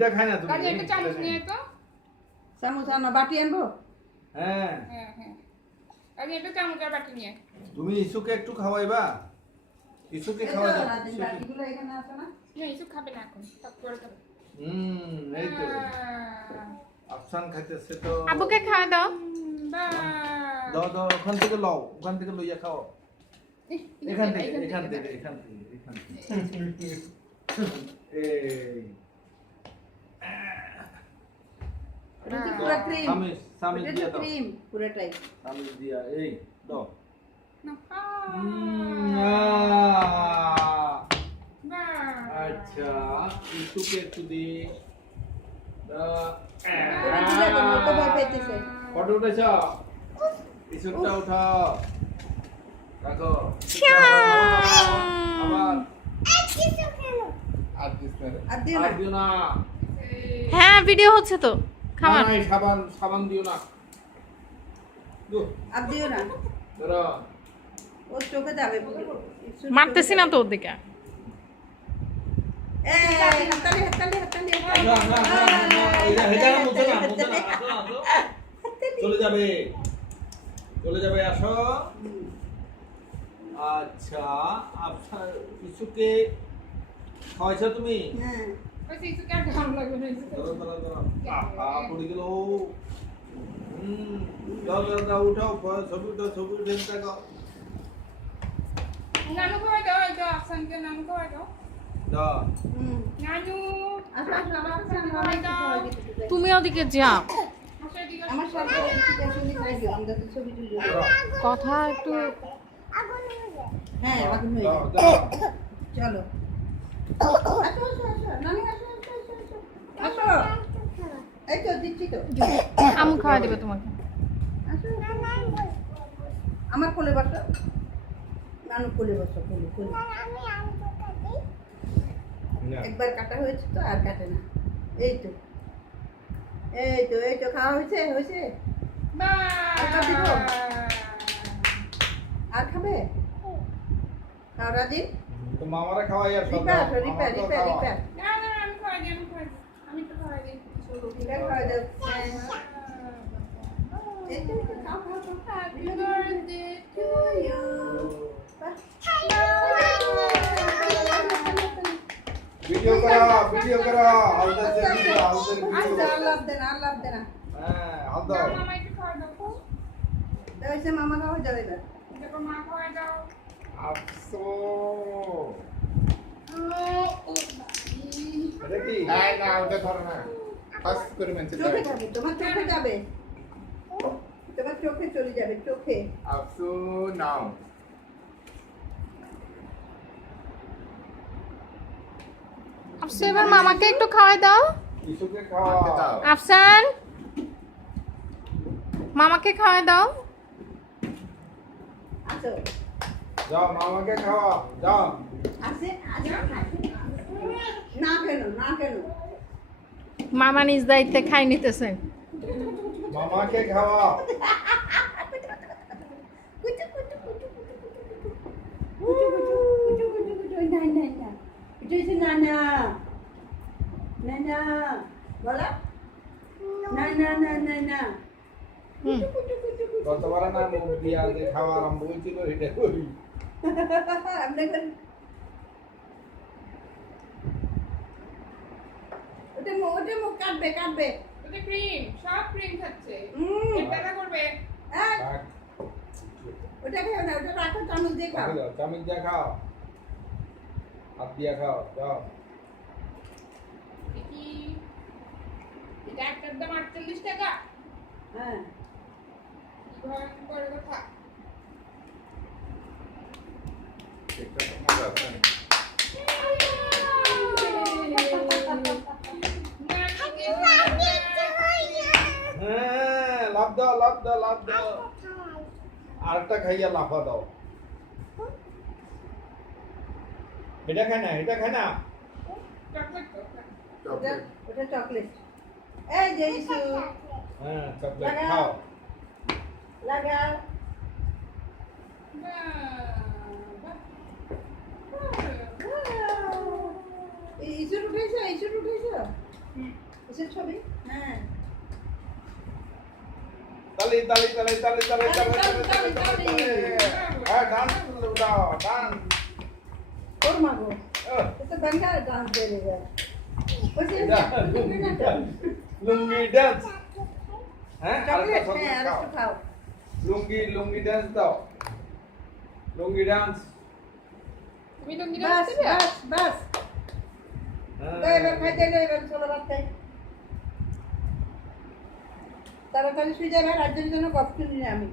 এটা খায় না তুমি। কাজে একটা চামচ নিয়ে তো। চামচ আনো, বাটি আনবো? হ্যাঁ হ্যাঁ হ্যাঁ। কাজে একটা চামচ আর বাটি নিয়ে। তুমি ইসুকে একটু খাওয়াইবা, ইসুকে খাওয়াই দাও। বাটিগুলো এখানে আছে না? না ইসু খাবে না এখন, তারপরে খাবে। এই তো আফসান খাইতেছে তো। আব্বুকে খাওয়া দাও। দাও দাও, ওখান থেকে লও, ওখান থেকে লইয়া খাও। এখান থেকে এই এটা তো পুরো ক্রিম। সামিস এটা দিয়া তো দাও, ক্রিম পুরোটাই। সামিস দিয়া এই দাও। না আচ্ছা ইসুকে একটু দি। ওটা দিলে তো মতো ভয় পাইতেছে। ফটো উঠেছ, ইসুকটা উঠাও, রাখো। আবার আর আর দিও না। দিও না। হ্যাঁ ভিডিও হচ্ছে তো, খাবার। না, সাবান দিও না। আর দিও না। ধরো। ওর চোখে যাবে। মারতেছি না তো ওর দিকে। এই হাততালি হাততালি হাততালি। না না না, এটা মুছে না, মুছে না। চলে যাবে, চলে যাবে, আসো। আচ্ছা আচ্ছা, ইসুকে খাওয়াইছো তুমি? হ্যাঁ। ওই ইসু কে ঘাম লাগবে না ইসু। ধরো ধরো ধরো। পড়ে গেল। দাও দাও দাও, উঠাও, ছবি উঠাও, ছবি উঠে তাকাও। নানু খাওয়াই দাও, এই তো আফসানকে নানু খাওয়াই দাও। দাও। নানু আসো আসো, আমার কাছে আমি খাওয়াই দিতে। তুমি ওদিকে যাও, হাসে দিকে। আমার সাথে ঠিক আছে, আমি খাই দিও, আমরা তো ছবি তুলি। কথা একটু। হ্যাঁ, আগুন হয়ে দাও যাবে। দাও। চলো। আসো আসো আসো, নানি আসো আসো আসো আসো। এই তো দিচ্ছি তো। আম্মু খাওয়া দিবে তোমাকে। আসো। আমার কোলে বসো। নানু কোলে বসো, কোলে কোলে। একবার কাটা হয়েছে তো আর কাটে না। এই তো এই তো এই তো খাওয়া হয়েছে হয়েছে। আর খাবে? খাও রাজি? তো মামারা খাওয়াই আর সব। রিপা আসো, রিপা রিপা রিপা। না না আমি খাওয়াই দিই, আমি খাওয়াই দিই। আমি তো খাওয়াই দিই। রিপা খাওয়া দাও। এই তো এই তো, খাও খাও খাও। Happy birthday to you. Video করো, ভিডিও করো, আলদার ভিডিও, আলদার আচ্ছা, ভিডিও। আল্লাহ দে না, আল্লাহ দে না। হ্যাঁ, আলদা। দাও মামা একটু খাওয়াই দাও। দেওয়াইছে মামা খাওয়া যাবে না। দেখো মা খাওয়াই দাও। আফসো। এটা কি? না ওটা ধরো না, ফাস্ট করে মেনশন চোখে যাবে, তোমার চোখে যাবে। তোমার চোখে চলে যাবে, চোখে। আপসু নাও। আফসান এবার মামাকে একটু খাওয়াই দাও। ইসুকে খাওয়া। দাও। আফসান মামাকে খাওয়াই দাও। আসো। যাও মামাকে খাওয়া, যাও। আসে, আসে। না কেন, না কেন? মামা নিজ দায়িত্বে খাই নিতেছে। মামাকে খাওয়া। কুচু কুচু কুচু কুচু কুচু কুচু কুচু কুচু কুচু না না না কুচু কুচু না না না না বলা না না না না না হুম কুচু কুচু কুচু গতবার না মুখ দিয়া যে খাওয়া আরম্ভ হয়েছিল এটা ওই। আমরা এখন ওটা মুখ কাটবে কাটবে। ওটা ক্রিম, সব ক্রিম খাচ্ছে। হুম। এটা করবে। হ্যাঁ, থাক, ওটা খেও না, ওটা রাখো, চামচ দিয়ে খাও। রাখে দাও, চামচ দিয়া খাও, হাত দিয়া খাও, যাও। দেখি এটা একটার দাম 48 টাকা। হ্যাঁ, কি ভয়ঙ্কর কথা। এটা তোমার আছে। হ্যাঁ, লাভ দাও, লাভ দাও, লাভ দাও। আরেকটা খাইয়া লাফা দাও। এটা খায় না, এটা খায় না। চকলেট তো। ওটা চকলেট। ওটা চকলেট। এই যে ইসু হ্যাঁ, চকলেট লাগা। খাও। লাগাও। ইসুর উঠেছো, ইসুর উঠেছো। কিসের ছবি? হ্যাঁ। তালি তালি তালি তালি তালি তালি তালি, তালি, তালি, তালি। হ্যাঁ ডান্স দাও ডান্স ওর মা গো। এ তো বেঙ্গাল ডান্স দিয়ে যায়। ওই যে লুঙ্গি ডান্স হ্যাঁ চকলেট, হ্যাঁ, আর একটু খাও। লুঙ্গি লুঙ্গি ডান্স দাও লুঙ্গি ডান্স তুমি তো বাস, বাস, বাস। হ্যাঁ দে এবার খাইতে দে, এবার চলো ভাত খাই। তাড়াতাড়ি শুয়ে যাবে, রাজ্যের জন্য কফি কিনে আমি।